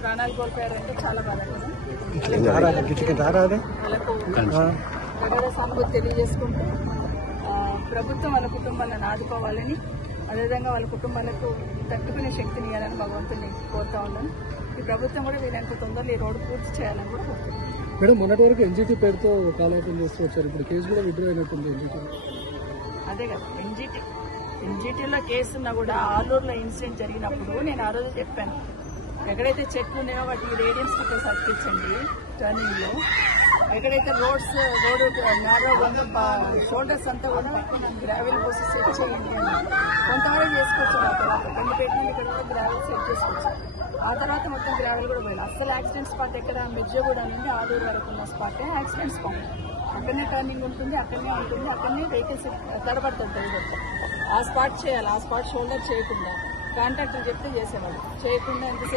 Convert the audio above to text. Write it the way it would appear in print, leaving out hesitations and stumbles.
ప్రాణాలు కోల్పోయారంటే చాలా బాధ. సానుభూతి తెలియజేసుకుంటూ ప్రభుత్వం వాళ్ళ కుటుంబాలను ఆదుకోవాలని, అదేవిధంగా వాళ్ళ కుటుంబాలకు తట్టుకునే శక్తిని ఇవ్వాలని భగవంతుని కోరుతా ఉన్నాను. ఈ ప్రభుత్వం కూడా వీళ్ళంత తొందరలో ఈ రోడ్డు పూర్తి చేయాలని కూడా కోరుతున్నాను. మేడం, మొన్నటి వరకు ఎన్జిటి పేరుతో కాలయాపన చేస్తూ వచ్చారు, ఇప్పుడు కేసు కూడా విత్డ్రా అయినట్టుంది ఎన్జిటి. అదే కదా, ఎన్జిటీలో కేసున్నా కూడా ఆలూరులో ఇన్సిడెంట్ జరిగినప్పుడు నేను ఆ రోజు చెప్పాను, ఎక్కడైతే చెట్లు ఉన్నాయో వాటికి రేడియం స్టిక్కర్స్ అతికించండి టర్నింగ్ లో, ఎక్కడైతే రోడ్డు నేరో షోల్డర్స్ అంతా కూడా గ్రావెల్ పోసి సెట్ చేయండి అని కొంతమంది చేసుకోవచ్చు. ఆ తర్వాత కొన్ని పెట్టిన ఇక్కడ కూడా గ్రావెల్ సెట్ చేసుకోవచ్చు. ఆ తర్వాత మొత్తం గ్రావెల్ కూడా పోయాలి. అస్సలు యాక్సిడెంట్ స్పాట్ ఎక్కడ మిర్జగూడ నుండి ఆలూరు వరకు ఉన్న స్పాట్ యాక్సిడెంట్ స్పాట్. అక్కడనే టర్నింగ్ ఉంటుంది, అక్కడనే ఉంటుంది, అక్కడనే వెహికల్స్ తడబడుతుంటాయి. ఆ స్పాట్ చేయాలి. ఆ స్పాట్ షోల్డర్ చేయకుండా కాంట్రాక్టర్ చెప్తే చేసేవాళ్ళు, చేయకుండా ఎంతసేపు